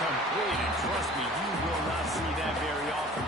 complete, and trust me, you will not see that very often.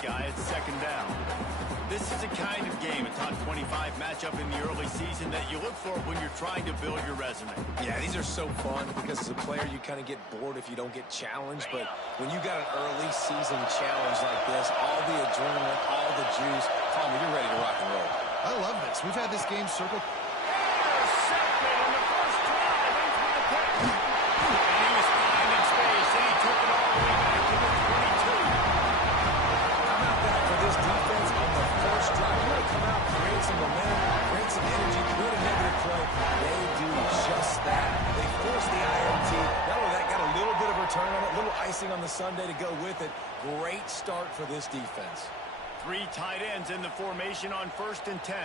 Guy, it's second down. This is a kind of game, a top 25 matchup in the early season that you look for when you're trying to build your resume. Yeah, these are so fun because as a player, you kind of get bored if you don't get challenged. But when you got an early season challenge like this, all the adrenaline, all the juice, Tommy, you're ready to rock and roll. I love this. We've had this game circled. Intercepted on the first drive into the pick. And he was fine in space, and he took it all the way back to the 22. This defense on the first drive, you want to come out, create some momentum, create some energy, create a negative play. They do just that. They force the INT. Not only that, got a little bit of return on it, a little icing on the sundae to go with it. Great start for this defense. Three tight ends in the formation on 1st and 10.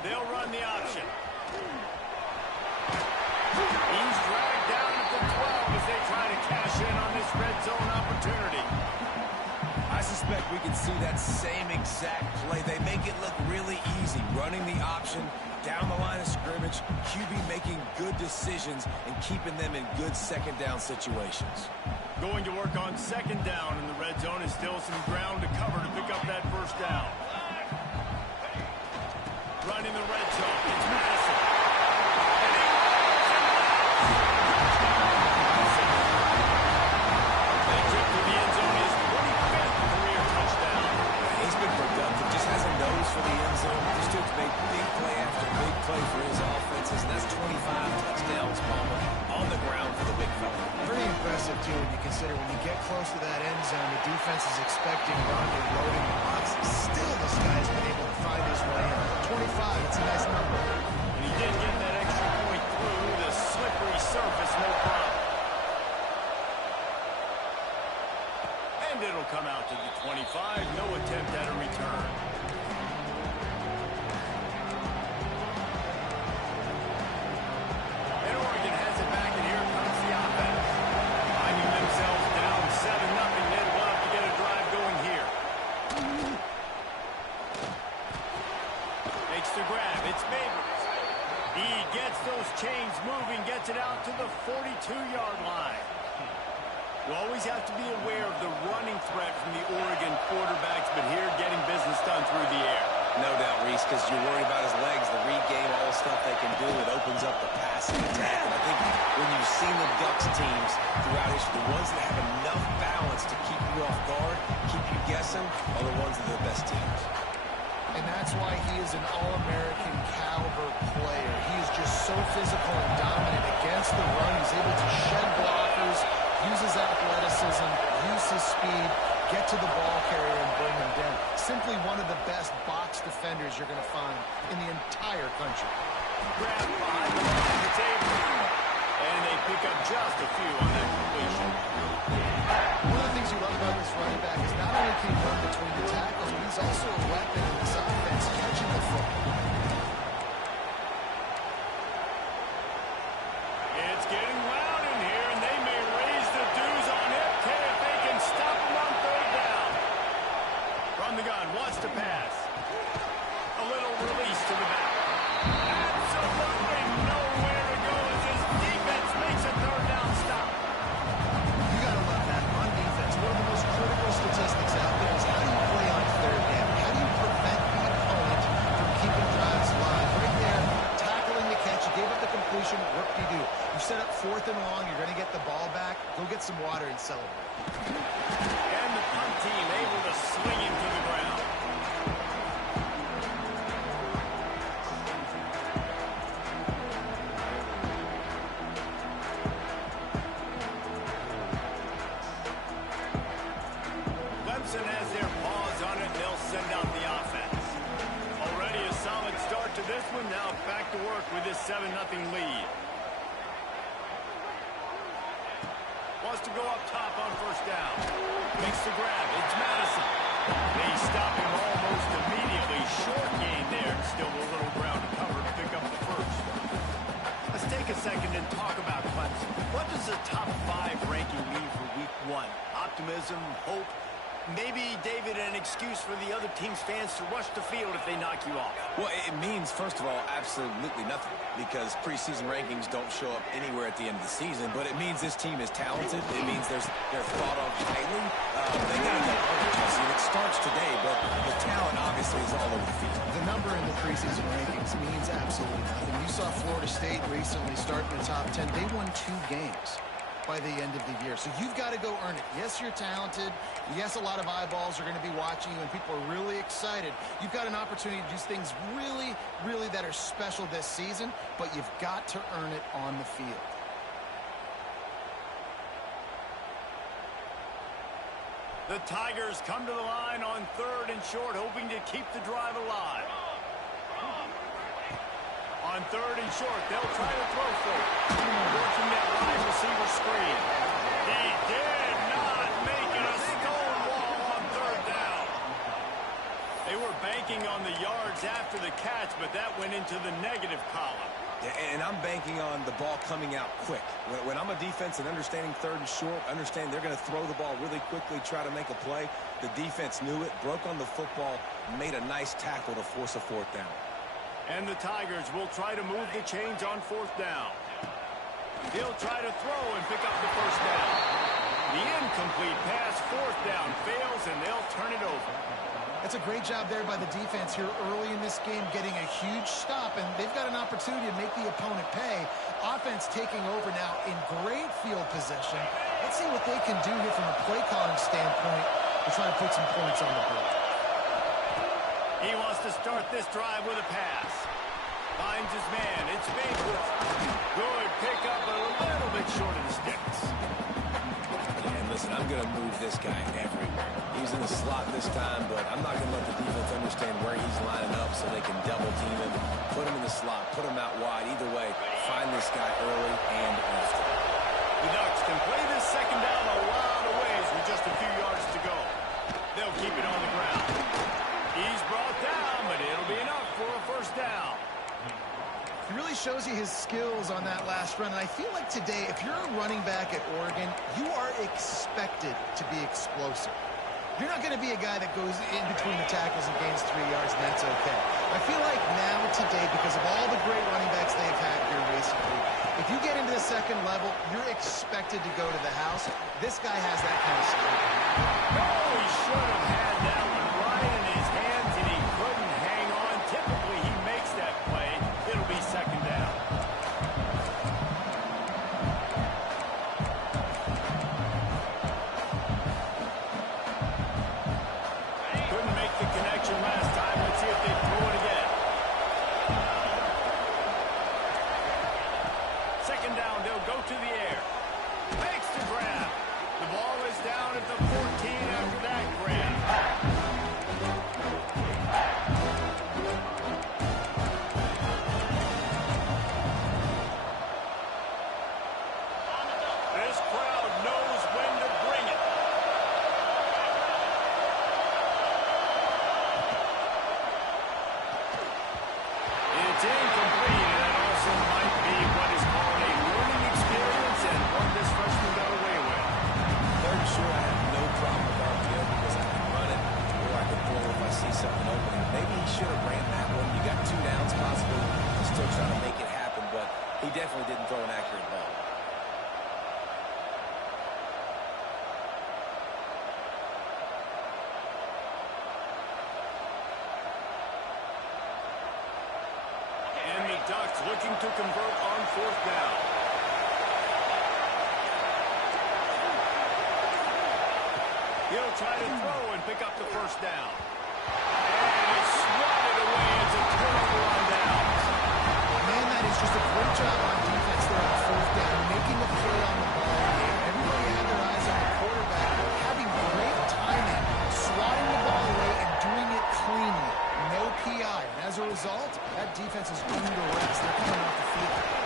They'll run the option. He's dragged down at the 12 as they try to cash in on this red zone opportunity. I suspect we can see that same exact play. They make it look really easy, running the option down the line of scrimmage, QB making good decisions and keeping them in good second down situations. Going to work on second down in the red zone is still some ground to cover to pick up that first down. Running the red zone, it's Madison. For the end zone. This dude's made big play after big play for his offenses, and that's 25 touchdowns, Palmer, on the ground for the big fella. Pretty impressive, too, when you consider when you get close to that end zone, the defense is expecting run and loading the boxes. Still, this guy's been able to find his way in. 25, it's a nice number. When he did get that extra point through the slippery surface, no problem. And it'll come out to the 25, no attempt at a return. Chains moving, gets it out to the 42-yard line. You always have to be aware of the running threat from the Oregon quarterbacks, but here getting business done through the air. No doubt, Reese, because you're worried about his legs, the read game, all the stuff they can do. It opens up the passing attack. And I think when you've seen the Ducks teams throughout history, the ones that have enough balance to keep you off guard, keep you guessing, are the ones that are the best teams. And that's why he is an All-American caliber player. He is just so physical and dominant against the run. He's able to shed blockers, use his athleticism, use his speed, get to the ball carrier and bring him down. Simply one of the best box defenders you're going to find in the entire country. Grab behind the line, it's Avery. And they pick up just a few on that completion. One of the things you love about this running back is not only can he get some water and celebrate. And the punt team able to swing him to the ground. Clemson has their paws on it. They'll send out the offense. Already a solid start to this one. Now back to work with this 7-0 lead. Wants to go up top on first down. Makes the grab. It's Madison. They stop him almost immediately. Short gain there. Still a little ground to cover to pick up the first. Let's take a second and talk about Clemson. What does a top 5 ranking mean for week 1? Optimism, hope, maybe, David, an excuse for the other team's fans to rush the field if they knock you off? Well, it means, first of all, absolutely nothing, because preseason rankings don't show up anywhere at the end of the season, but it means this team is talented. It means they're thought of highly. They got to go early, Jesse, and it starts today, but the talent obviously is all over the field. The number in the preseason rankings means absolutely nothing. You saw Florida State recently start in the top 10. They won 2 games by the end of the year. So you've got to go earn it. Yes, you're talented. Yes, a lot of eyeballs are going to be watching you, and people are really excited. You've got an opportunity to do things really, really that are special this season, but you've got to earn it on the field. The Tigers come to the line on 3rd and short, hoping to keep the drive alive. On 3rd and short, they'll try to throw for it. Working that wide receiver screen. He did not make it a stone wall on 3rd down. They were banking on the yards after the catch, but that went into the negative column. Yeah, and I'm banking on the ball coming out quick. When I'm a defense and understanding 3rd and short, understand they're going to throw the ball really quickly, try to make a play. The defense knew it, broke on the football, made a nice tackle to force a 4th down. And the Tigers will try to move the chains on 4th down. He'll try to throw and pick up the first down. The incomplete pass, 4th down, fails, and they'll turn it over. That's a great job there by the defense here early in this game, getting a huge stop, and they've got an opportunity to make the opponent pay. Offense taking over now in great field position. Let's see what they can do here from a play calling standpoint to try to put some points on the board. He wants to start this drive with a pass. Finds his man. It's Bakewood. Good pickup, but a little bit short of the sticks. And listen, I'm going to move this guy everywhere. He's in the slot this time, but I'm not going to let the defense understand where he's lining up so they can double team him, put him in the slot, put him out wide. Either way, find this guy early and often. The Ducks can play this second down a lot of ways with just a few yards to go. They'll keep it on the ground. He's brought down, but it'll be enough for a first down. He really shows you his skills on that last run. And I feel like today, if you're a running back at Oregon, you are expected to be explosive. You're not going to be a guy that goes in between the tackles and gains 3 yards, and that's okay. I feel like now today, because of all the great running backs they've had here recently, if you get into the second level, you're expected to go to the house. This guy has that kind of skill. Oh, he should have had that one right in his hands, and he couldn't hang on. Typically, he makes that play. It'll be second down. Couldn't make the connection last time. Let's see if they throw it again. Second down, they'll go to the air. Makes the grab. The ball is down at the 14 after that grab. This crowd knows when to bring it. It's incomplete, and that also might be what is called a learning experience and one this freshman got away with. 3rd and short, I have no problem with RPO because I can run it or I can throw if I see something open. Maybe he should have ran that one. You got 2 downs possibly. Still trying to make it happen, but he definitely didn't throw an accurate ball. And the Ducks looking to convert on 4th down. try to throw and pick up the first down. And it's swatted away. It's a turnover on downs. Man, that is just a great job on defense there on fourth down, making a play on the ball in the air. Everybody had their eyes on the quarterback, having great timing, swatting the ball away and doing it cleanly. No PI. And as a result, that defense is under rest. They're coming off the field.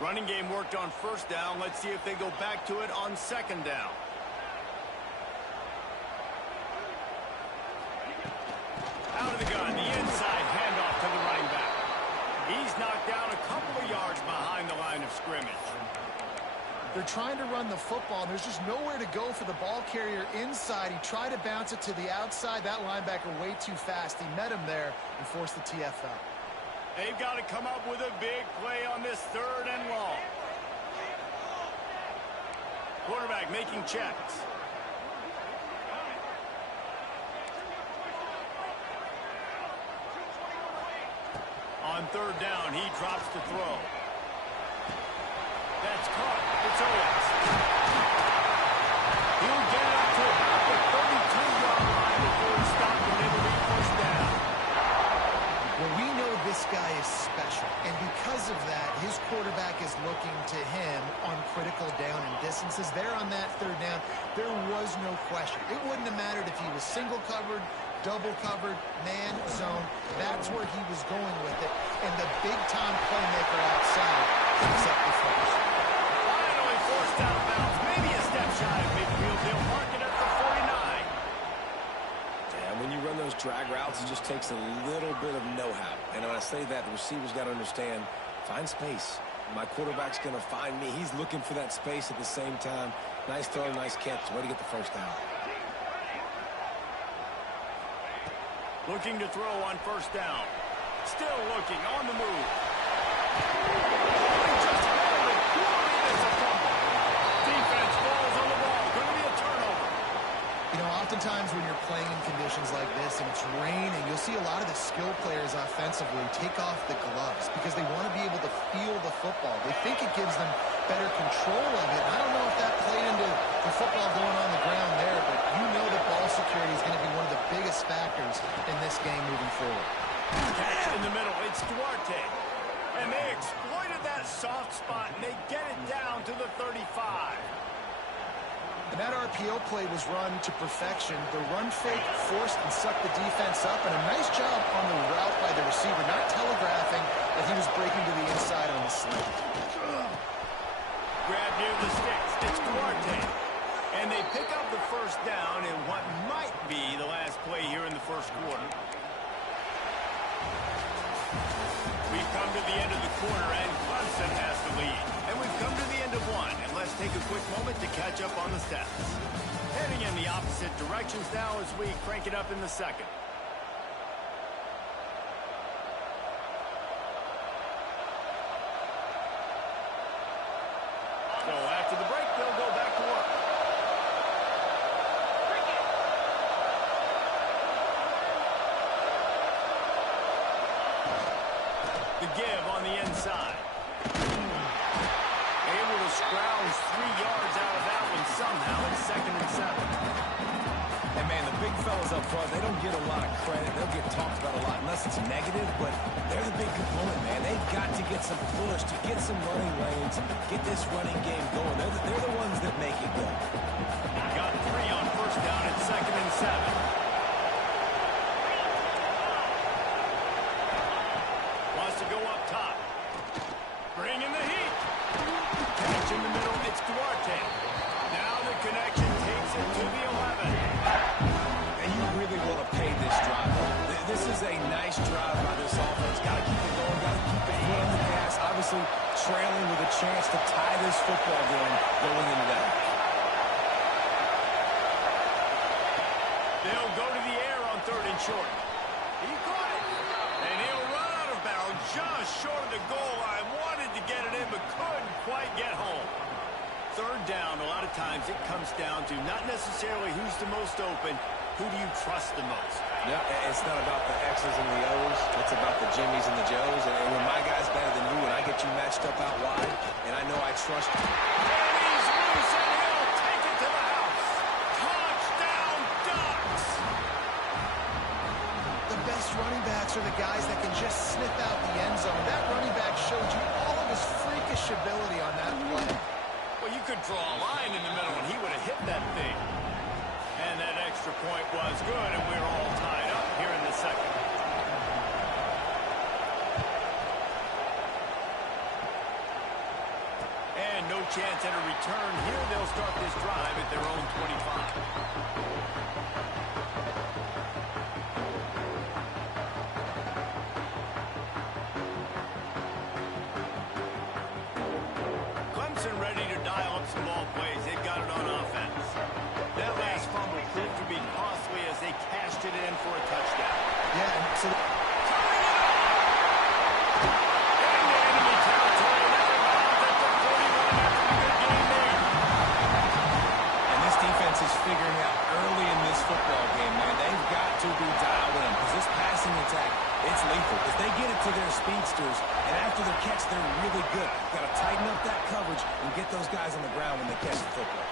Running game worked on first down. Let's see if they go back to it on second down. Out of the gun, the inside handoff to the running back. He's knocked down a couple of yards behind the line of scrimmage. They're trying to run the football. There's just nowhere to go for the ball carrier inside. He tried to bounce it to the outside. That linebacker way too fast. He met him there and forced the TFL. They've got to come up with a big play on this third and long. Quarterback making checks. On third down, he drops to throw. That's caught. It's Owens. He'll get it up to about the 32-yard line before he stopped and able to first down. Well, we know this guy is special, and because of that, his quarterback is looking to him on critical down and distances. There on that third down, there was no question. It wouldn't have mattered if he was single covered, double covered, man, zone. That's where he was going with it, and the big-time playmaker outside picks up the first. Finally forced out of bounds, maybe a step shy of midfield. They'll mark it at the 49. And when you run those drag routes, it just takes a little bit of know-how. And when I say that, the receiver's got to understand, find space. My quarterback's going to find me. He's looking for that space at the same time. Nice throw, nice catch. Way to get the first down. Looking to throw on first down. Still looking, on the move. He just held it. It's a fumble. Defense falls on the ball. Going to be a turnover. You know, oftentimes when you're playing in conditions like this and it's raining, you'll see a lot of the skill players offensively take off the gloves because they want to be able to feel the football. They think it gives them better control of it. I don't know if that played into the football going on the ground there, but you know that ball security is going to be one of the biggest factors in this game moving forward. Catch in the middle. It's Duarte. And they exploited that soft spot, and they get it down to the 35. And that RPO play was run to perfection. The run fake forced and sucked the defense up, and a nice job on the route by the receiver, not telegraphing that he was breaking to the inside on the slant. Grab near the sticks. It's Duarte. And they pick up the first down in what might be the last play here in the first quarter. We've come to the end of the quarter, and Clemson has the lead. And we've come to the end of one, and let's take a quick moment to catch up on the stats. Heading in the opposite directions now as we crank it up in the second. So after the break, they'll go back to work. The give on the inside. Able to scrounge 3 yards out of that one somehow. It's 2nd and 7. And, man, the big fellas up front, they don't get a lot of credit. They'll get talked about a lot unless it's negative, but they're the big component, man. They've got to get some push, to get some running lanes, get this running game going. They're the ones that make it go. Got 3 on first down at 2nd and 7. Wants to go up top. Bring in the heat. Catch in the middle. It's Duarte. Now the connection takes it to the 11. And you really want to pay this drive. This is a nice drive by this offense. Got to keep it going. Got to keep the foot on the gas. Obviously, trailing with a chance to tie this football game going into that. They'll go to the air on 3rd and short. He caught it. And he'll run out of bounds just short of the goal line. Wanted to get it in, but couldn't quite get home. 3rd down, a lot of times it comes down to not necessarily who's the most open, who do you trust the most? Yeah, it's not about the X's and the O's. It's about the Jimmys and the Joes. And when my guy's better than you and I get you matched up out wide, and I know I trust you. And he's loose, and he'll take it to the house. Touchdown, Ducks! The best running backs are the guys that can just snip out the end zone. That running back showed you all of his freakish ability on that play. Well, you could draw a line in the middle, and he would have hit that thing. And that extra point was good, and we're all tied up here in the second. And no chance at a return here. They'll start this drive at their own 25. Ready to dial up some ball plays. They've got it on offense. That last fumble proved to be costly as they cashed it in for a touchdown. Yeah, and so Coming up! Into enemy territory. Now involved at the 41 after a good game there. And this defense is figuring out early in this football game, man. They've got to be dialed in because this passing attack, it's lethal. Because they get it to their speedsters, and after the catch, they're really good. Got to tighten up that coverage and get those guys on the ground when they catch the football.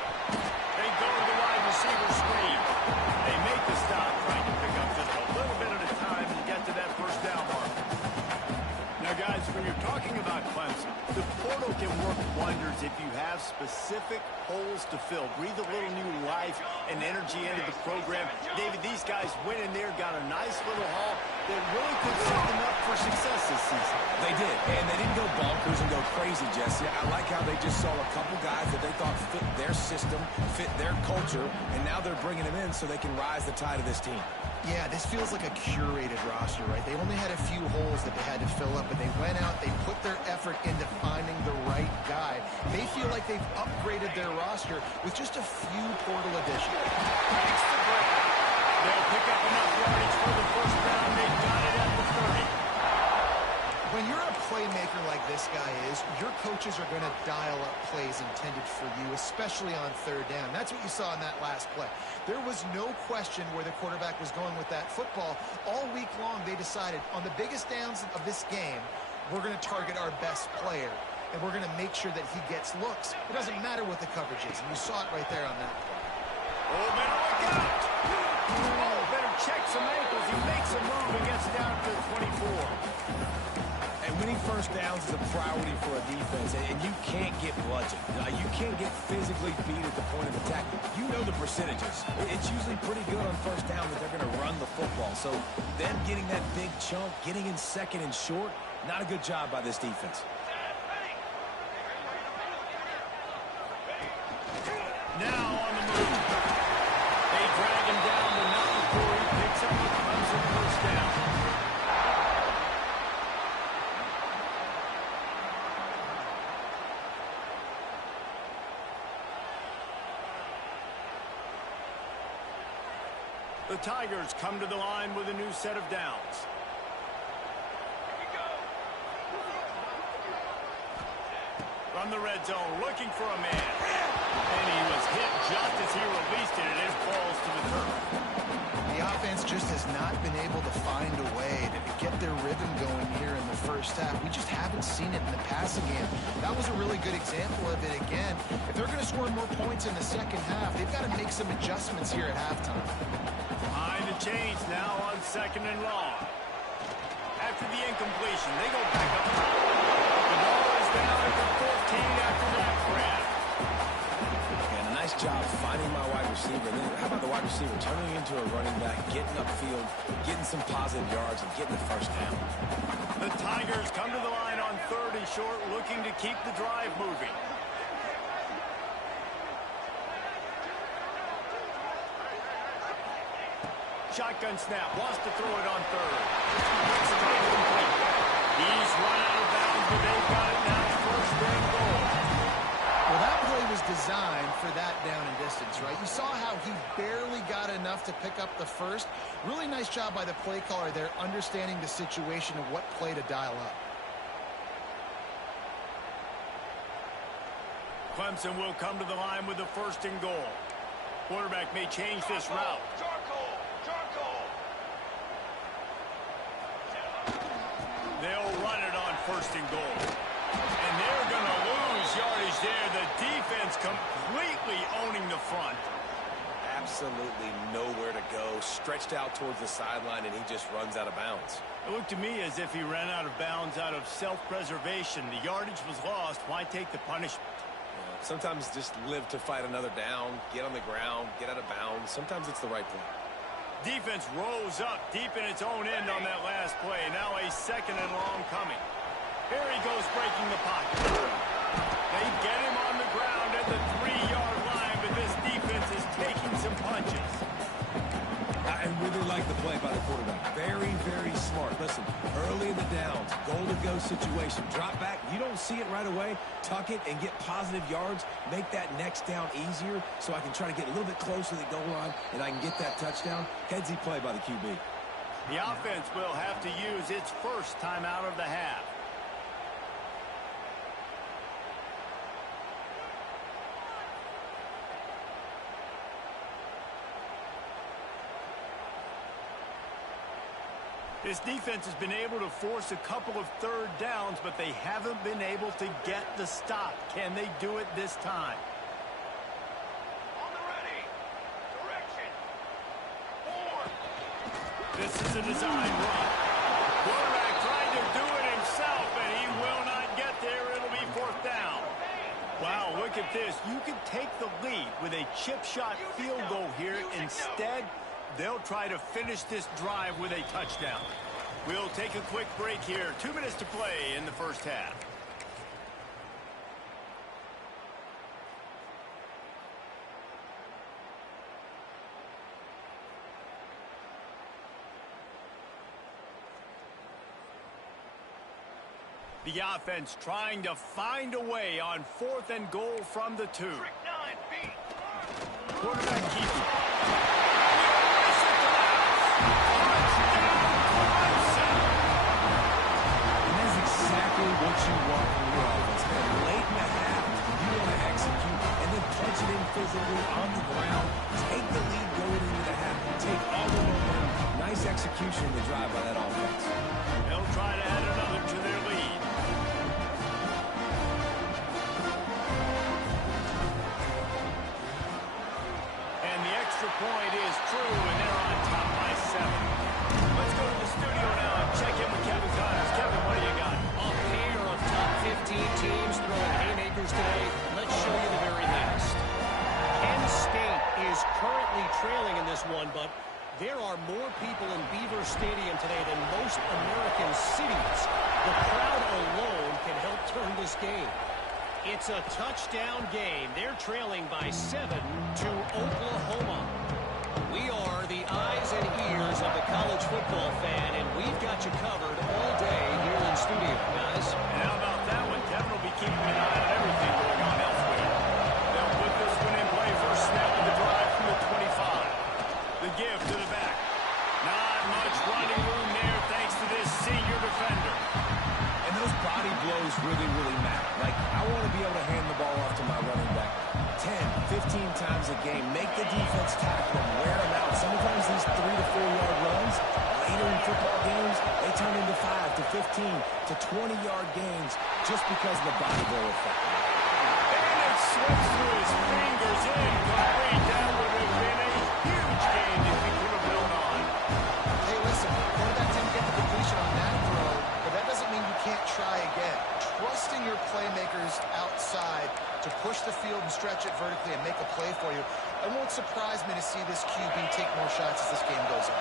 They go to the wide receiver screen. They make the stop, trying to pick up just a little bit at a time and get to that first down mark. Now, guys, when you're talking about Clemson, the portal can work wonders if you have specific holes to fill. Breathe a little new life and energy into the program. David, these guys went in there, got a nice little haul that really could set them up for success this season. They did, and they didn't go bonkers and go crazy, Jesse. I like how they just saw a couple guys that they thought fit their system, fit their culture, and now they're bringing them in so they can rise the tide of this team. yeah, this feels like a curated roster, right? They only had a few holes that they had to fill up, but they went out, they put their effort into finding the right guy. They feel like they've upgraded their roster with just a few portal additions. Thanks to Brett. They'll pick up enough yardage for the first down. They got it at the 30. When you're a playmaker like this guy is, your coaches are going to dial up plays intended for you, especially on third down. That's what you saw in that last play. There was no question where the quarterback was going with that football. All week long, they decided on the biggest downs of this game, we're going to target our best player, and we're going to make sure that he gets looks. It doesn't matter what the coverage is, and you saw it right there on that play. Oh, better look out. Oh, better check some ankles. He makes a move and gets down to the 24. And winning first downs is a priority for a defense, and you can't get bludgeoned. You can't get physically beat at the point of attack. You know the percentages. It's usually pretty good on first down that they're going to run the football. So them getting that big chunk, getting in second and short, not a good job by this defense. Now on the move. They drag him down to number 4. He picks up a Clemson first down. The Tigers come to the line with a new set of downs. From the red zone, looking for a man. And he was hit just as he released it, and it falls to the turf. The offense just has not been able to find a way to get their rhythm going here in the first half. We just haven't seen it in the passing game. That was a really good example of it again. If they're going to score more points in the second half, they've got to make some adjustments here at halftime. Behind the chains now on second and long. After the incompletion, they go back up top. The ball is down at the 14 after that grab. And a nice job finding my wide receiver. Then how about the wide receiver turning into a running back, getting upfield, getting some positive yards, and getting the first down. The Tigers come to the line on third and short, looking to keep the drive moving. Shotgun snap, wants to throw it on third. Straight complete. He's run out of bounds, but they've got it now. First and goal. Well, that play was designed for that down and distance, right? You saw how he barely got enough to pick up the first. Really nice job by the play caller there, understanding the situation of what play to dial up. Clemson will come to the line with the first and goal. Quarterback may change this route. They'll run it on 1st and goal. And they're going to lose yardage there. The defense completely owning the front. Absolutely nowhere to go. Stretched out towards the sideline, and he just runs out of bounds. It looked to me as if he ran out of bounds out of self-preservation. The yardage was lost. Why take the punishment? Yeah, sometimes just live to fight another down, get on the ground, get out of bounds. Sometimes it's the right play. Defense rose up deep in its own end on that last play. Now a 2nd and long coming. Here he goes breaking the pocket. They get him on the ground at the 3-yard line, but this defense is taking some punches. I really like the play by the quarterback. Very, very smart. Listen, early in the downs, goal-to-go situation. Drop back. You don't see it right away. Tuck it and get positive yards. Make that next down easier so I can try to get a little bit closer to the goal line and I can get that touchdown. Headsy play by the QB. The offense will have to use its first timeout of the half. This defense has been able to force a couple of 3rd downs, but they haven't been able to get the stop. Can they do it this time? On the ready. Direction. 4. This is a design run. Quarterback trying to do it himself, and he will not get there. It'll be 4th down. Wow, look at this. You can take the lead with a chip shot field goal here. Instead, they'll try to finish this drive with a touchdown. We'll take a quick break here. 2 minutes to play in the first half. The offense trying to find a way on 4th and goal from the 2. Quarterback keeps it. What you want from your offense. And late in the half, you want to execute and then punch it in physically on the ground. Take the lead going into the half. Take all the momentum. Nice execution to drive by that offense. They'll try to add another to their lead. And the extra point is true, and they're on top by 7. Let's go to the studio now and check in with Kevin Connors. Kevin, what do you got? 15 teams throwing haymakers today. Let's show you the very next. Penn State is currently trailing in this one, but there are more people in Beaver Stadium today than most American cities. The crowd alone can help turn this game. It's a touchdown game. They're trailing by 7 to Oklahoma. We are the eyes and ears of the college football fan, and we've got you covered all day here in studio, guys. And how about that one? Kevin will be keeping an eye on everything going on elsewhere. They'll put this one in play. First snap of the drive from the 25. The give to the back. Not much running room there thanks to this senior defender. And those body blows really, really matter. Like, I want to be able to hand the ball off to my running back 10, 15 times a game. Make the defense tackle them, wear them out. Sometimes these 3 to 4 yard runs, later in football games, they turn into 5 to 15 to 20-yard gains just because of the body blow effect. And it slips through his fingers in. Complete. That would have been a huge gain if he could have held on. Hey, listen, quarterback didn't get the completion on that throw, but that doesn't mean you can't try again. Trusting your playmakers outside to push the field and stretch it vertically and make a play for you. It won't surprise me to see this QB take more shots as this game goes on.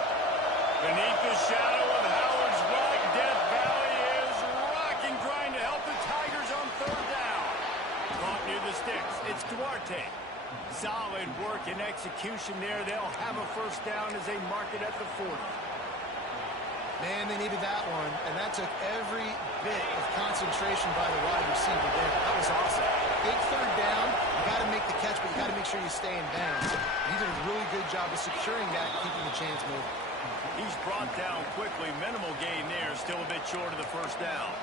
Beneath the shadow of Howard's Rock, Death Valley is rocking, trying to help the Tigers on 3rd down. Caught near the sticks. It's Duarte. Solid work and execution there. They'll have a first down as they mark it at the 40. Man, they needed that one, and that took every bit of concentration by the wide receiver there. That was awesome. Big 3rd down. You got to make the catch, but you got to make sure you stay in bounds. He did a really good job of securing that, keeping the chains moving. He's brought down quickly. Minimal gain there. Still a bit short of the first down.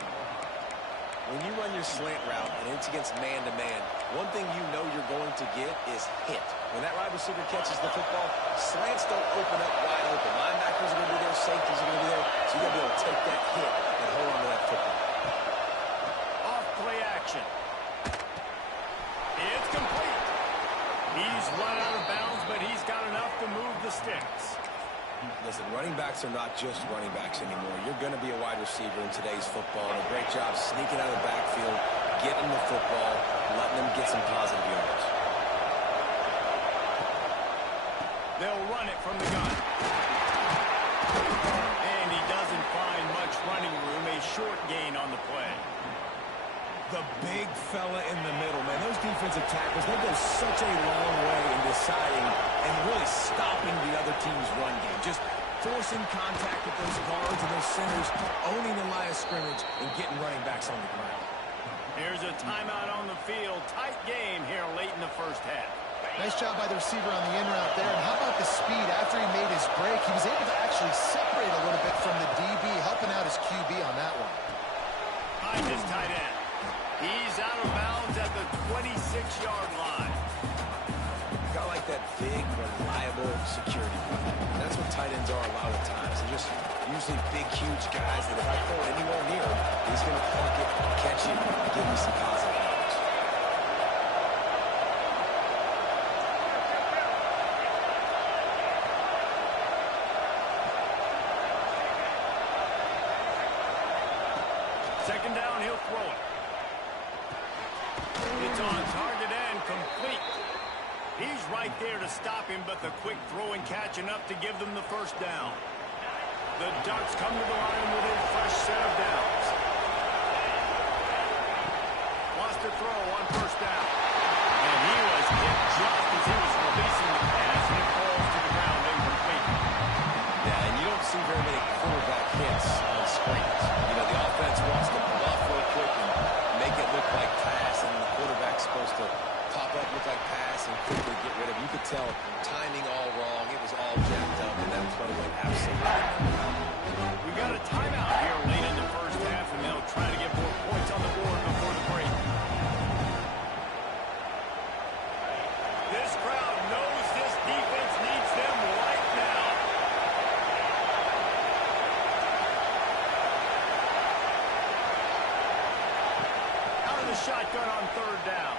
When you run your slant route and it's against man-to-man, one thing you know you're going to get is hit. When that wide receiver catches the football, slants don't open up wide open. Linebackers are going to be there, safeties are going to be there, so you got to be able to take that hit and hold on to that football. Off play action. It's complete. He's run out of bounds, but he's got enough to move the sticks. Listen, running backs are not just running backs anymore. You're going to be a wide receiver in today's football. And a great job sneaking out of the backfield, getting the football, letting them get some positive yards. They'll run it from the gun. And he doesn't find much running room. A short gain on the play. The big fella in the middle, man. Those defensive tackles, they go such a long way in deciding and really stopping the other team's run game. Just forcing contact with those guards and those centers, owning the line of scrimmage, and getting running backs on the ground. Here's a timeout on the field. Tight game here late in the first half. Nice job by the receiver on the in route there. And how about the speed after he made his break? He was able to actually separate a little bit from the DB, helping out his QB on that one. Behind his tight end. He's out of bounds at the 26-yard line. Got like that big, reliable security blanket. And that's what tight ends are a lot of times. They're just usually big, huge guys that if I throw it anywhere near him, he's going to pluck it, catch it, and give me some positive yards. Second down, he'll throw it. It's on target and complete. He's right there to stop him, but the quick throw and catch enough to give them the first down. The Ducks come to the line with a fresh set of downs. Wants to throw on first down. And he was hit just as he was releasing the pass, and it falls to the ground incomplete. Yeah, and you don't see very many quarterback hits on screens. You know, the offense wants to bluff real quick and make it look like pass, and the quarterback's supposed to pop up, look like pass, and quickly get rid of it. You could tell timing all wrong. It was all jacked up, and that throw went absolutely. We got a timeout here late in the first half, and they'll try to get more points on the board before the break. This crowd knows this defense needs them right now. Out of the shotgun on third down.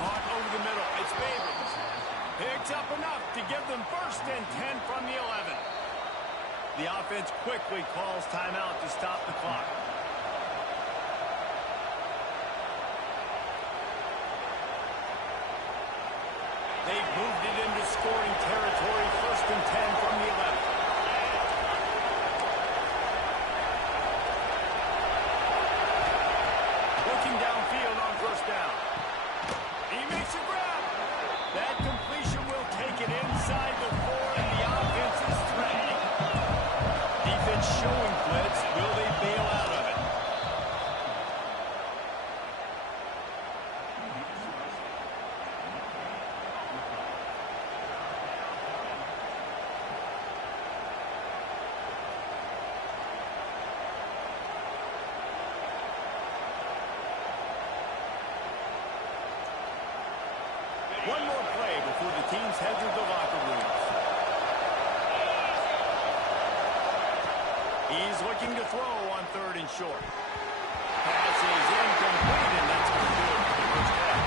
Caught over the middle. It's Babers. Picks up enough to give them first and 10 from the 11. The offense quickly calls timeout to stop the clock. They've moved it into scoring territory, first and 10 from the 11. Looking downfield on first down. He makes a grab. That completion will take it inside the 4, and the offense is threatening. Defense showing blitz. Will they bail out of it? One more play before the teams head to the locker rooms. He's looking to throw on third and short. Pass is incomplete, and that's going to do it for the first half.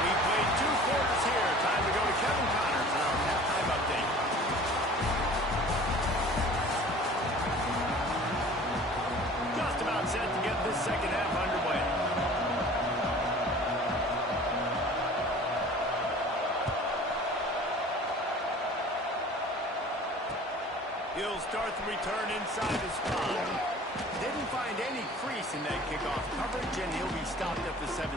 We played 2 quarters here. Time to go to Kevin Connors in our halftime update. Just about set to get this second half underway. He'll start the return inside his 5. Didn't find any crease in that kickoff coverage, and he'll be stopped at the 17.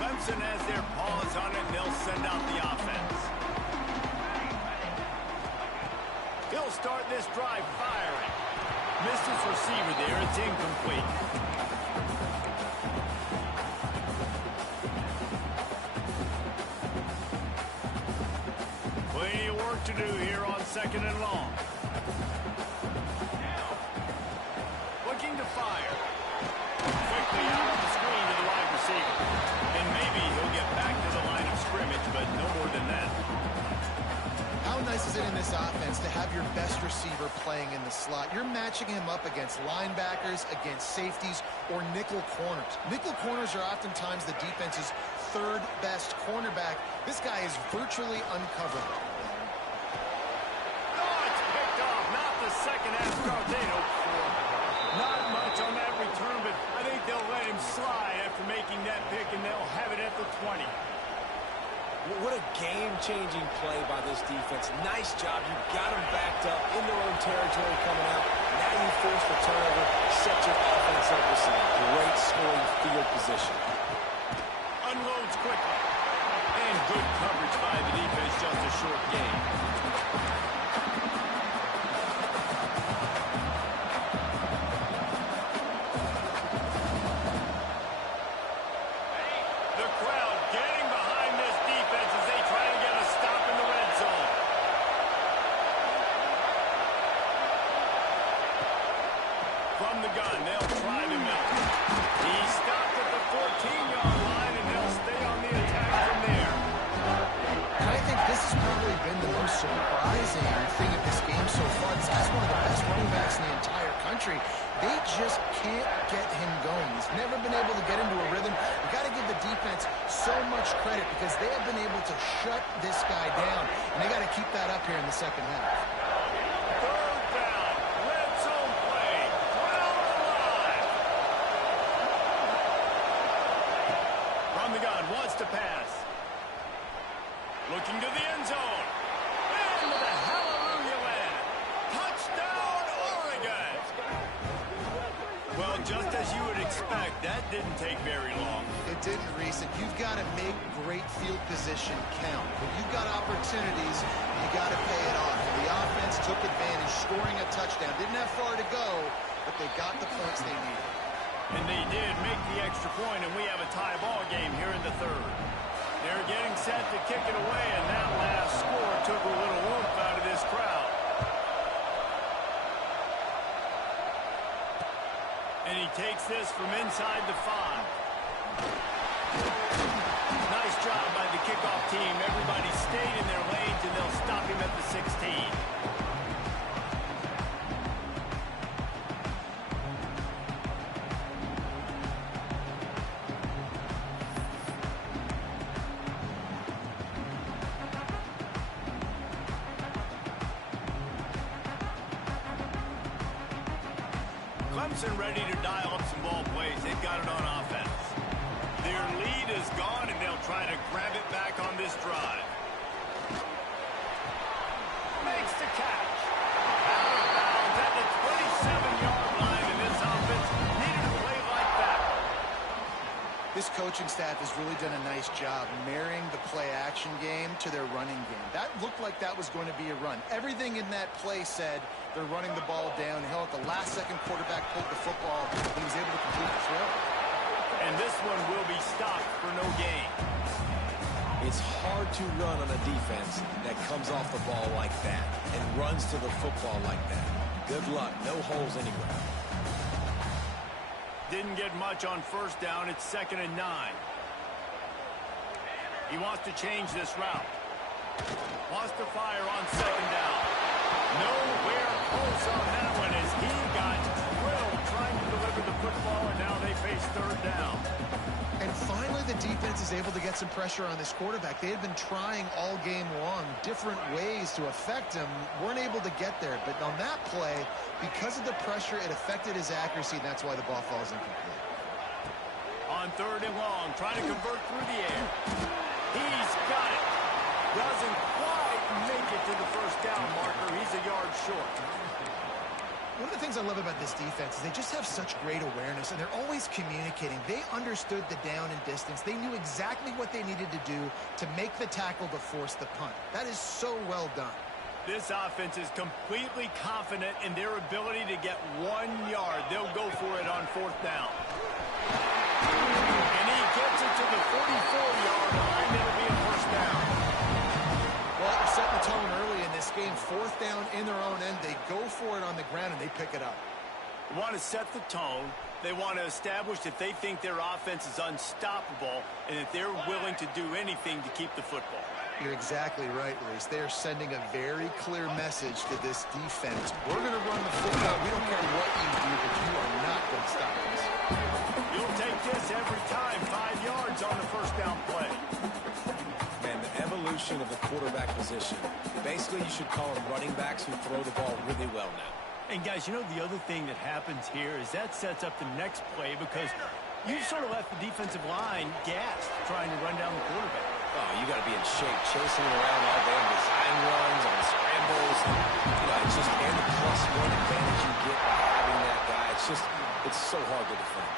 Clemson has their paws on it, and they'll send out the offense. He'll start this drive firing. Missed his receiver there. It's incomplete. work to do here on 2nd and long. Looking to fire. Quickly out of the screen to the wide receiver. And maybe he'll get back to the line of scrimmage, but no more than that. How nice is it in this offense to have your best receiver playing in the slot? You're matching him up against linebackers, against safeties, or nickel corners. Nickel corners are oftentimes the defense's third best cornerback. This guy is virtually uncoverable. Oh, it's picked off. Not the second half tornado. Not much on that return, but I think they'll let him slide after making that pick, and they'll have it at the 20. What a game-changing play by this defense. Nice job. You got them backed up in their own territory coming out. Now you force the turnover, set your offense up with some great scoring field position. Unloads quickly. And good coverage by the defense, just a short game. The crowd getting behind this defense as they try to get a stop in the red zone. From the gun, they'll try to milk. He stopped at the 14-yard line, and they'll stay on the attack from there. And I think this has probably been the most surprising thing of this game so far. This guy's one of the best running backs in the entire country. They just can't get him going. He's never been able to get into a rhythm. You've got to give the defense so much credit because they have been able to shut this guy down. And they got to keep that up here in the second half. Third down, red zone play, crowd alive. From the gun, wants to pass. Looking to the end zone. Into the hallelujah land. Touchdown, Oregon. Well, just as you would expect, that didn't take very long. It didn't, Reese. And you've got to make great field position count. When you've got opportunities, you got to pay it off. And the offense took advantage, scoring a touchdown. Didn't have far to go, but they got the points they needed. And they did make the extra point, and we have a tie ball game here in the third. They're getting set to kick it away, and that last score took a little oomph out of this crowd. And he takes this from inside the 5. Nice job by the kickoff team. Everybody stayed in their lanes, and they'll stop him at the 16. Clemson ready to dial up some ball plays. They've got it on offense. Their lead is gone, and they'll try to grab it back on this drive. Makes the catch. Out of bounds at the 27-yard line, and this offense needed a play like that. This coaching staff has really done a nice job marrying the play-action game to their running game. That looked like that was going to be a run. Everything in that play said they're running the ball downhill. At the last second, quarterback pulled the football. He was able to complete the throw. And this one will be stopped for no gain. It's hard to run on a defense that comes off the ball like that and runs to the football like that. Good luck. No holes anywhere. Didn't get much on first down. It's 2nd and 9. He wants to change this route. Wants to fire on 2nd down. Nowhere close on that one as he got drilled trying to deliver the football, and now they face 3rd down. And finally, the defense is able to get some pressure on this quarterback. They had been trying all game long different ways to affect him. Weren't able to get there. But on that play, because of the pressure, it affected his accuracy, and that's why the ball falls incomplete. On 3rd and long, trying to convert through the air. He's got it. Doesn't quite make it to the first down marker. He's a yard short. One of the things I love about this defense is they just have such great awareness, and they're always communicating. They understood the down and distance. They knew exactly what they needed to do to make the tackle to force the punt. That is so well done. This offense is completely confident in their ability to get 1 yard. They'll go for it on 4th down. And he gets it to the 44-yard line. It'll be a first down. Well, setting the tone early this game, 4th down in their own end. They go for it on the ground, and they pick it up. They want to set the tone. They want to establish that they think their offense is unstoppable and that they're willing to do anything to keep the football. You're exactly right, Reese. They are sending a very clear message to this defense. We're going to run the football. We don't care what you do, but you are not going to stop us. You'll take this every time. 5 yards on the first down play. Man, the evolution of the quarterback position. Basically, you should call them running backs who throw the ball really well now. And guys, you know the other thing that happens here is that sets up the next play because you sort of left the defensive line gassed trying to run down the quarterback. Oh, you got to be in shape, chasing him around all day on design runs, on scrambles. It's just and the +1 advantage you get by having that guy. It's so hard to defend.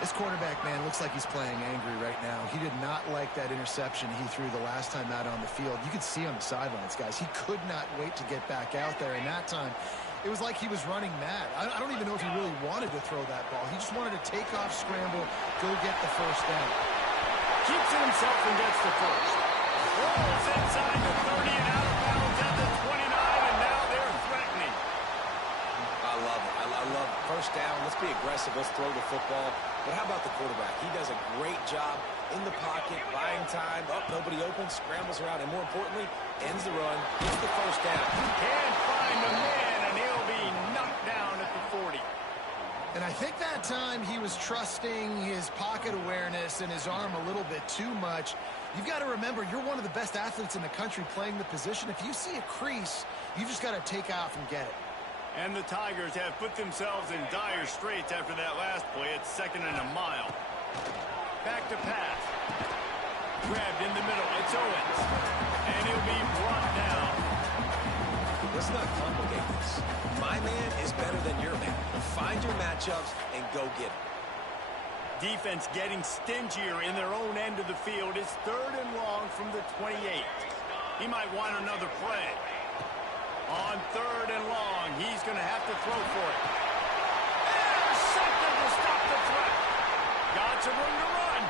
This quarterback, man, looks like he's playing angry right now. He did not like that interception he threw the last time out on the field. You could see on the sidelines, guys. He could not wait to get back out there, and that time it was like he was running mad. I don't even know if he really wanted to throw that ball. He just wanted to take off, scramble, go get the first down. Keeps it himself and gets the first. Rolls inside the 30 and out of bounds at the 29, and now they're threatening. I love it. I love it. First down. Let's be aggressive. Let's throw the football. But how about the quarterback? He does a great job in the pocket, buying time. Nobody open, scrambles around, and more importantly, ends the run, gets the first down. Can't find the man, and he'll be knocked down at the 40. And I think that time he was trusting his pocket awareness and his arm a little bit too much. You've got to remember, you're one of the best athletes in the country playing the position. If you see a crease, you just got to take off and get it. And the Tigers have put themselves in dire straits after that last play. It's 2nd and a mile. Back to pass. Grabbed in the middle. It's Owens. And he'll be brought down. Let's not complicate this. My man is better than your man. Find your matchups and go get them. Defense getting stingier in their own end of the field. It's 3rd and long from the 28. He might want another play. On 3rd and long, he's going to have to throw for it. Intercepted to stop the threat. Got some room to run.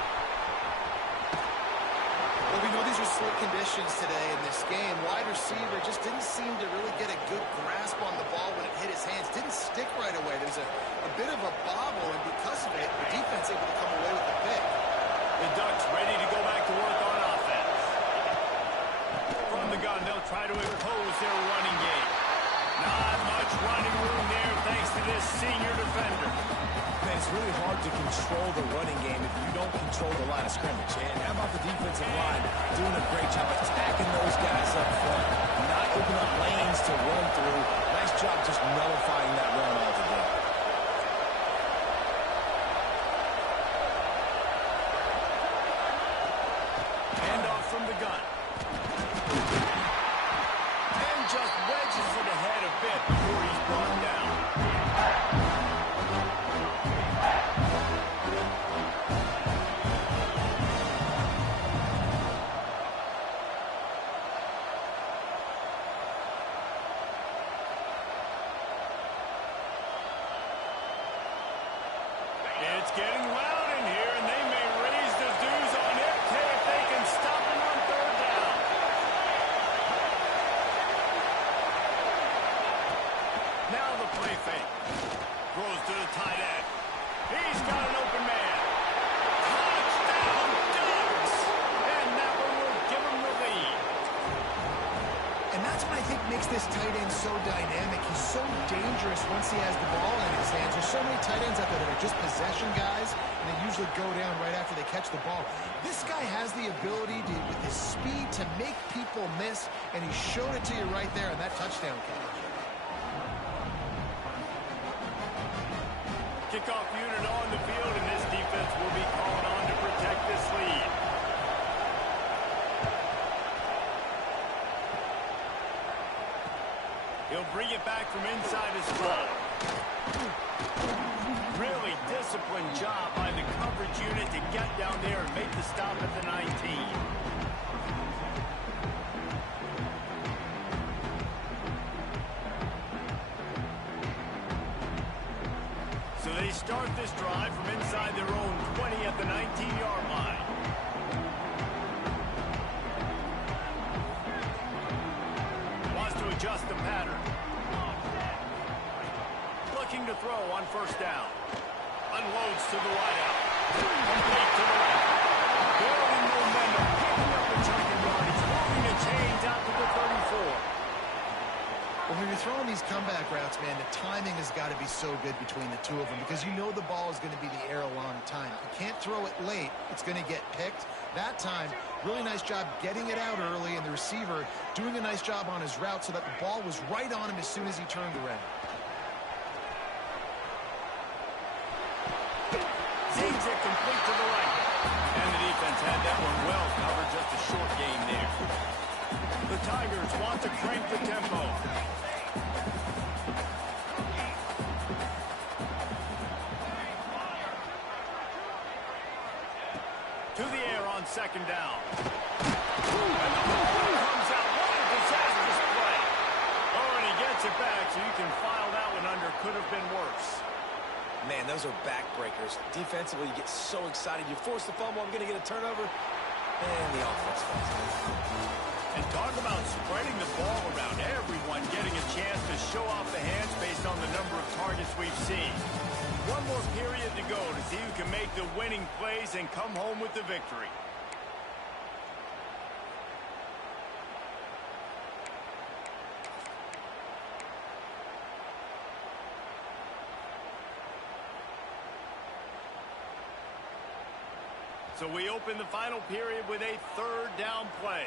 Well, we know these are slow conditions today in this game. Wide receiver just didn't seem to really get a good grasp on the ball when it hit his hands. Didn't stick right away. There's a bit of a bobble, and because of it, the defense able to come away with the pick. The Ducks ready to go back to work on offense. From the gun, they'll try to impose their running game. Not much running room there thanks to this senior defender. Man, it's really hard to control the running game if you don't control the line of scrimmage. And how about the defensive line doing a great job attacking those guys up front, not opening up lanes to run through. Nice job just nullifying that run altogether. Handoff from the gun. And just wedges it ahead a bit before he's brought down. It's getting loud in here, and they may raise the dues on it. If they can stop him on 3rd down. Now the play fake. Throws to the tight end. He's got an open man. Touchdown, Ducks! And that one will give him the lead. And that's what I think makes this tight end so dynamic. He's so dangerous once he has the ball in his hands. There's so many tight ends out there that are just possession guys, and they usually go down right after they catch the ball. This guy has the ability to, with his speed, to make people miss, and he showed it to you right there in that touchdown catch. Kickoff unit on the field, and this defense will be called on to protect this lead. He'll bring it back from inside his spot. Really disciplined job by the coverage unit to get down there and make the stop at the 19. So they start this drive from inside their own 20 at the 19-yard line. adjust the pattern. Looking to throw on first down. Unloads to the wideout. Complete to the left. Building momentum. Picking up a chunk of yardage. Moving the chains out to the 34. Well, when you're throwing these comeback routes, man, the timing has got to be so good between the two of them because you know the ball is going to be the air a long time. You can't throw it late. It's going to get picked. That time, really nice job getting it out early, and the receiver doing a nice job on his route so that the ball was right on him as soon as he turned around. Zaves it complete to the right. And the defense had that one well covered, just a short game there. The Tigers want to crank the tempo. To the air on second down. And the ball comes out. What a disastrous play. Oh, and he gets it back, so you can file that one under. Could have been worse. Man, those are backbreakers. Defensively, you get so excited. You force the fumble, I'm going to get a turnover. And the offense falls out. And talk about spreading the ball around. Everyone getting a chance to show off the hands based on the number of targets we've seen. One more period to go to see who can make the winning plays and come home with the victory. So we open the final period with a third down play.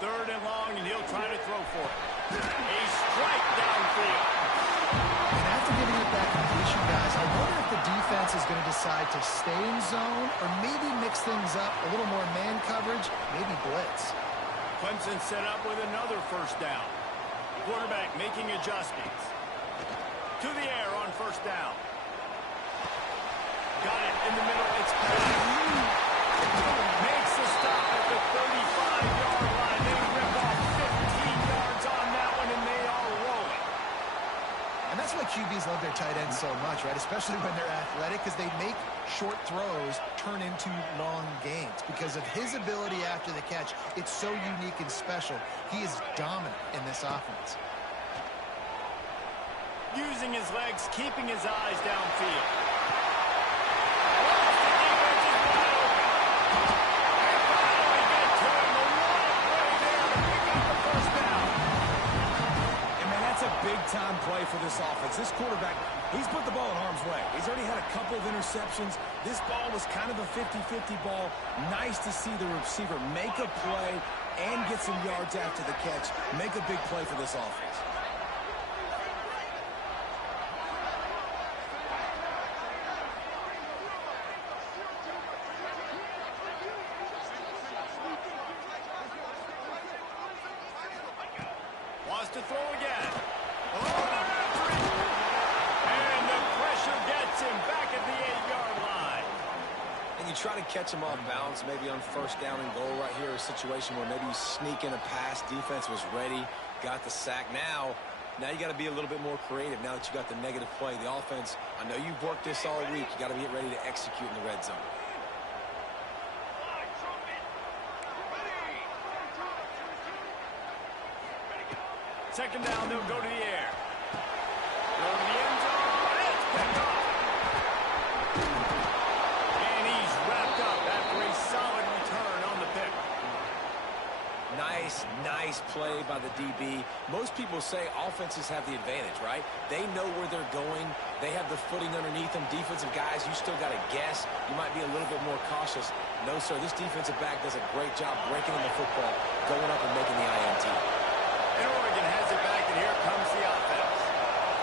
Third and long, and he'll try to throw for it. A strike downfield. And after giving it that completion, guys, I wonder if the defense is going to decide to stay in zone or maybe mix things up, a little more man coverage, maybe blitz. Clemson set up with another first down. Quarterback making adjustments. To the air on first down. Got it in the middle. It's makes the stop at the 35-yard line. They rip off 15 yards on that one, and they are rolling. And that's why QBs love their tight ends so much, right? Especially when they're athletic, because they make short throws turn into long gains. Because of his ability after the catch, it's so unique and special. He is dominant in this offense. Using his legs, keeping his eyes downfield. Big-time play for this offense. This quarterback, he's put the ball in harm's way. He's already had a couple of interceptions. This ball was kind of a 50-50 ball. Nice to see the receiver make a play and get some yards after the catch. Make a big play for this offense. Wants to throw again. And the pressure gets him back at the 8-yard line. And you try to catch him off balance, maybe on first down and goal right here, a situation where maybe you sneak in a pass. Defense was ready, got the sack. Now you got to be a little bit more creative now that you got the negative play. The offense, I know you've worked this all week. You got to get ready to execute in the red zone. Second down, they'll go to the air. Go to the end zone. It's picked off. And he's wrapped up after a solid return on the pick. Nice play by the DB. Most people say offenses have the advantage, right? They know where they're going. They have the footing underneath them. Defensive guys, you still got to guess. You might be a little bit more cautious. No, sir, this defensive back does a great job breaking in the football, going up and making the INT. And Oregon has it back, and here comes the offense.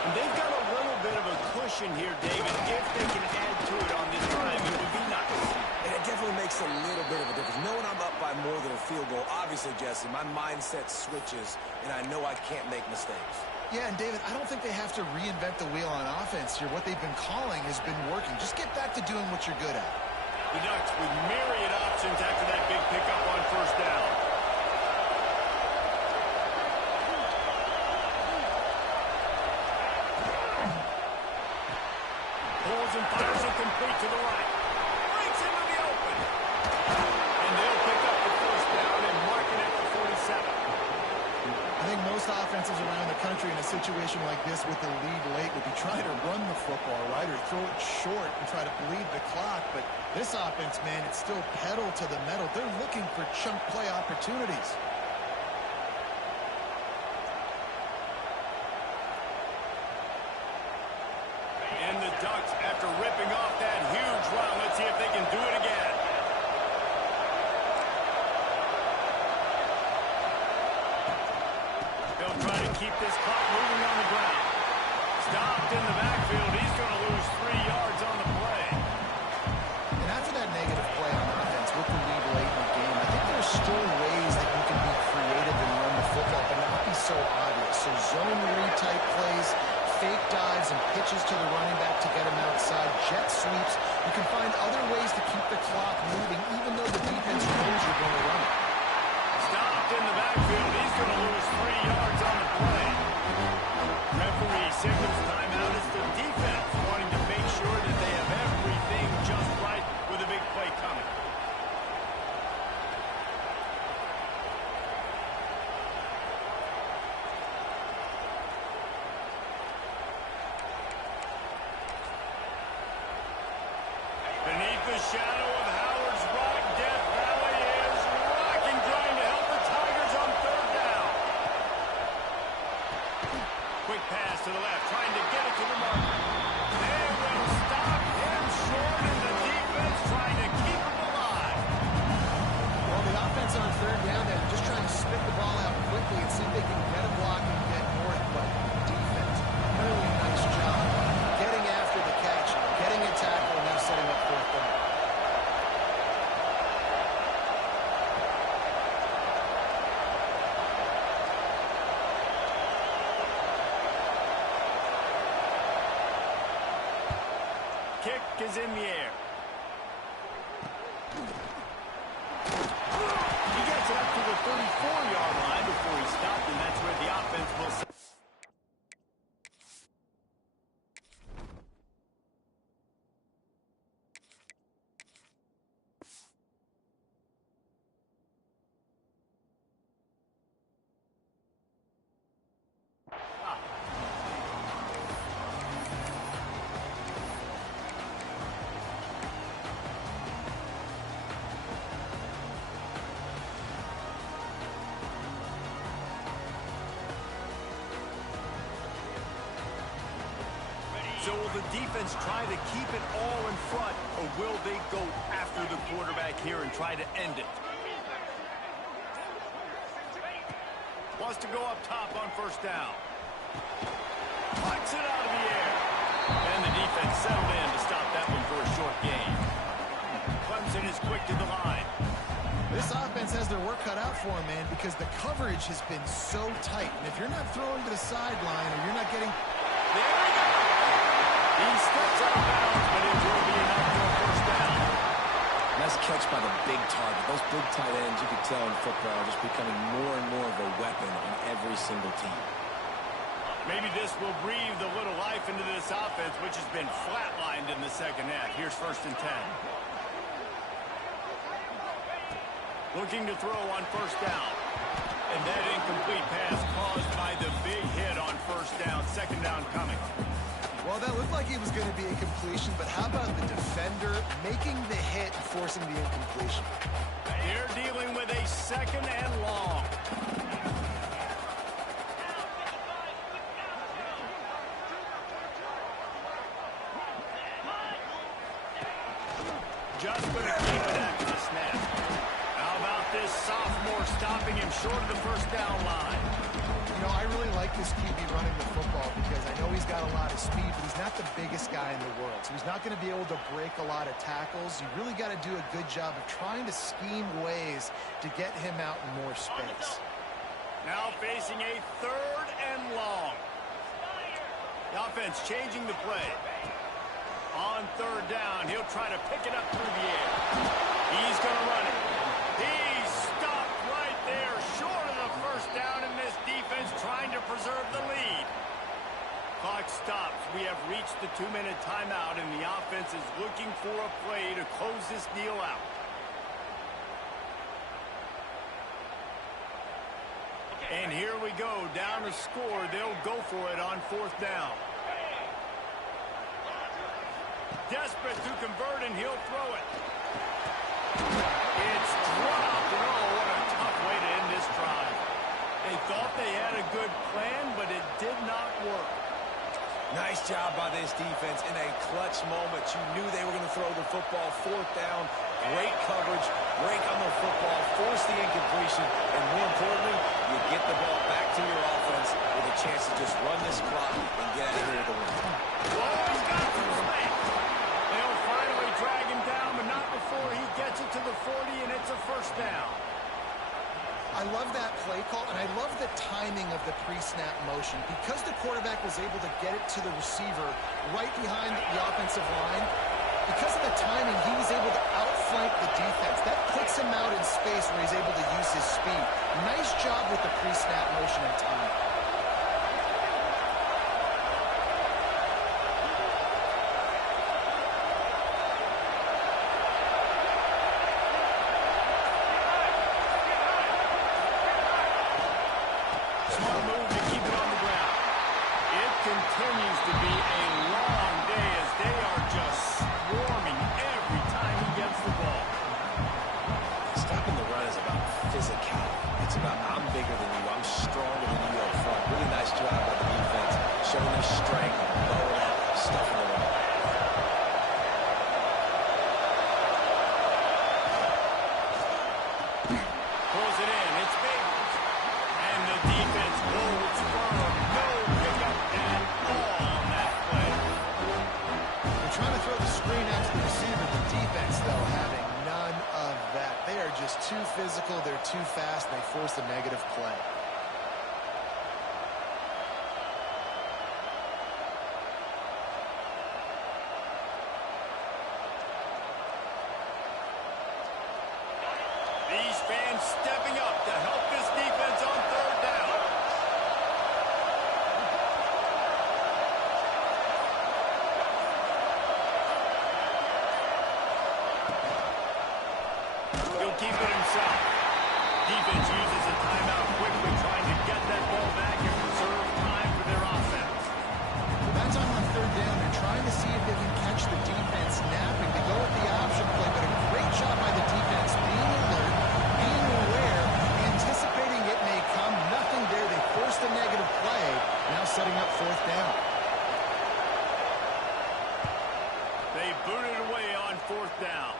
And they've got a little bit of a cushion here, David. If they can add to it on this drive, it would be nice. And it definitely makes a little bit of a difference. Knowing I'm up by more than a field goal, obviously, Jesse, my mindset switches, and I know I can't make mistakes. Yeah, and David, I don't think they have to reinvent the wheel on offense here. What they've been calling has been working. Just get back to doing what you're good at. The Ducks with myriad options after that big pickup on first down. Pulls and fires it complete to the right. Breaks into the open. And they'll pick up the first down. most offenses around the country in a situation like this with the lead late would be trying to run the football, right, or throw it short and try to bleed the clock. But this offense, man, it's still pedal to the metal. They're looking for chunk play opportunities. And the Ducks, after ripping off that huge run, let's see if they can do it again. They'll try to keep this clock moving on the ground. Stopped in the backfield. He's going to lose 3 yards on the play. And after that negative play on offense with the lead late in the game, I think there's still ways that you can be creative and run the football, but not be so obvious. So zone read type plays, fake dives and pitches to the running back to get him outside, jet sweeps. You can find other ways to keep the clock moving, even though the defense knows you're going to run it. Stopped in the backfield. He's going to lose 3 yards on the play. Referee signals timeout as the defense wanting to make sure that they have everything just right with a big play coming. Beneath the shadow of Howard's Rock, Death Valley is rocking, trying to help the Tigers on 3rd down. Quick pass to the left, trying to get it to the marker. They will stop him short, and the defense trying to keep him alive. Well, the offense on 3rd down, they're just trying to spit the ball out quickly and see if they can get a block and get north, but defense, really nice job getting after the catch, getting a tackle, and now setting up 4th down. Kick is in the air. He gets it up to the 34-yard line before he stopped, and that's where the offense will... So will the defense try to keep it all in front, or will they go after the quarterback here and try to end it? Wants to go up top on 1st down. Puts it out of the air. And the defense settled in to stop that one for a short gain. Clemson is quick to the line. This offense has their work cut out for them, man, because the coverage has been so tight. And if you're not throwing to the sideline or you're not getting... There we go! He steps out of bounds, but it will be enough for a 1st down. Nice catch by the big target. Those big tight ends, you can tell in football, are just becoming more and more of a weapon on every single team. Maybe this will breathe a little life into this offense, which has been flatlined in the 2nd half. Here's 1st and 10. Looking to throw on 1st down. And that incomplete pass caused by the big hit on 1st down. 2nd down coming. Well, that looked like it was going to be a completion, but how about the defender making the hit and forcing the incompletion? They're dealing with a 2nd and long. Just going to keep it after the snap. How about this sophomore stopping him short of the 1st down line? You know, I really like this QB running the football because I know he's got a lot of speed, but he's not the biggest guy in the world. So he's not going to be able to break a lot of tackles. You really got to do a good job of trying to scheme ways to get him out in more space. Now facing a 3rd and long. The offense changing the play. On 3rd down, he'll try to pick it up through the air. He's going to run it. He's stopped right there, short of the 1st down, and this defense trying to preserve the lead. Clock stops. We have reached the 2-minute timeout, and the offense is looking for a play to close this deal out. Okay, And here we go, down to score. They'll go for it on 4th down. Desperate to convert, and he'll throw it. It's dropped. Oh, what a tough way to end this drive. They thought they had a good plan, but it did not work. Nice job by this defense in a clutch moment. You knew they were going to throw the football. 4th down, great coverage, break on the football, force the incompletion, and more importantly, you get the ball back to your offense with a chance to just run this clock and get out of here with a win. Oh, he's got some space. They'll finally drag him down, but not before he gets it to the 40, and it's a 1st down. I love that play call, and I love the timing of the pre-snap motion. Because the quarterback was able to get it to the receiver right behind the offensive line, because of the timing, he was able to outflank the defense. That puts him out in space where he's able to use his speed. Nice job with the pre-snap motion and timing. Continues to be a long day as they are just swarming every time he gets the ball. Stopping the run is about physicality. It's about I'm bigger than you, I'm stronger than you up front. Really nice job by the defense, showing their strength, blowing out, stuffing the run. Pulls it in, it's Babers. And the defense holds firm. No pickup at all on that play. They're trying to throw the screen out to the receiver. The defense, though, having none of that. They are just too physical. They're too fast. They force a negative play. These fans stepping up to help this defense on 3rd down. He'll keep it himself. Defense uses a timeout quickly, trying to get that ball back and preserve time for their offense. Well, that time on 3rd down, they're trying to see if they can catch the defense napping. They go with the option play, but a great job by the defense being alert, being aware, anticipating it may come. Nothing there. They forced a negative play, now setting up 4th down. They booted away on 4th down.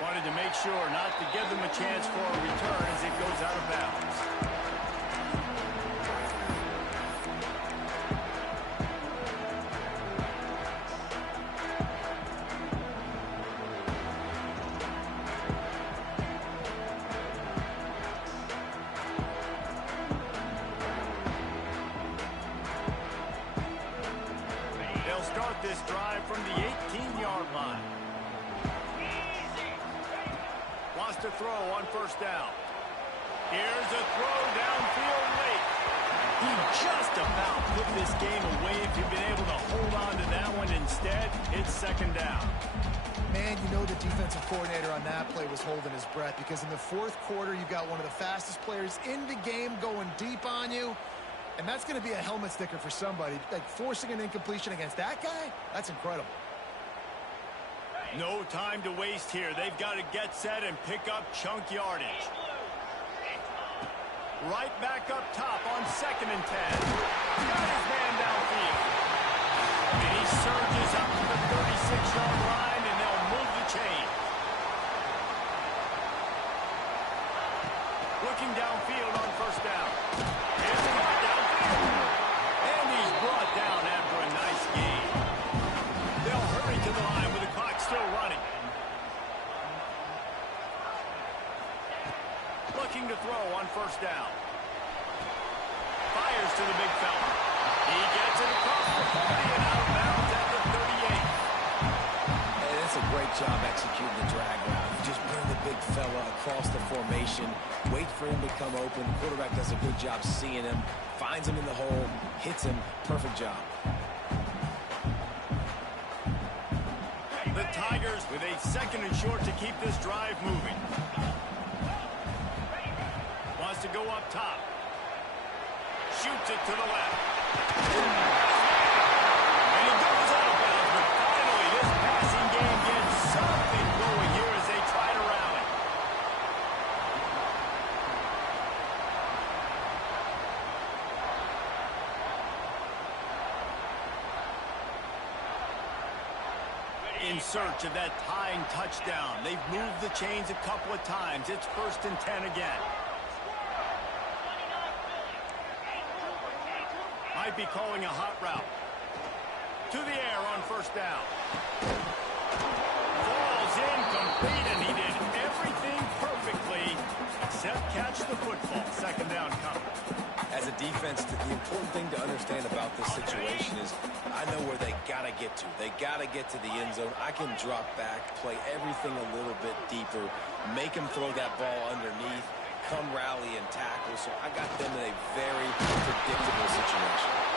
Wanted to make sure not to give them a chance for a return as it goes out of bounds. They'll start this drive from the 18-yard line. Wants to throw on 1st down. Here's a throw downfield late. He just about put this game away if you've been able to hold on to that one. Instead, it's 2nd down. Man, you know the defensive coordinator on that play was holding his breath because in the 4th quarter, you've got one of the fastest players in the game going deep on you. And that's going to be a helmet sticker for somebody. Like forcing an incompletion against that guy, that's incredible. No time to waste here. They've got to get set and pick up chunk yardage. Right back up top on 2nd and 10. Got his man downfield. And he surges up to the 36-yard line, and they'll move the chain. Looking downfield on 1st down. Here's the ball downfield. And he's brought down after a nice gain. They'll hurry to the line with the clock still running. Looking to throw on 1st down. Fires to the big fella. He gets it across the 40 and out of bounds at the 38. Hey, that's a great job executing the drag route. You just bring the big fella across the formation, wait for him to come open. The quarterback does a good job seeing him, finds him in the hole, hits him. Perfect job. The Tigers with a 2nd and short to keep this drive moving. Wants to go up top. shoots it to the left. And it goes out of bounds, but finally this passing game gets something going here as they try to rally. In search of that tying touchdown. They've moved the chains a couple of times. It's 1st and 10 again. Might be calling a hot route. To the air on 1st down. Falls incomplete, and he did everything perfectly except catch the football. 2nd down coming. As a defense, the important thing to understand about this situation is I know where they got to get to. They got to get to the end zone. I can drop back, play everything a little bit deeper, make them throw that ball underneath, come rally and tackle. So I got them in a very predictable situation.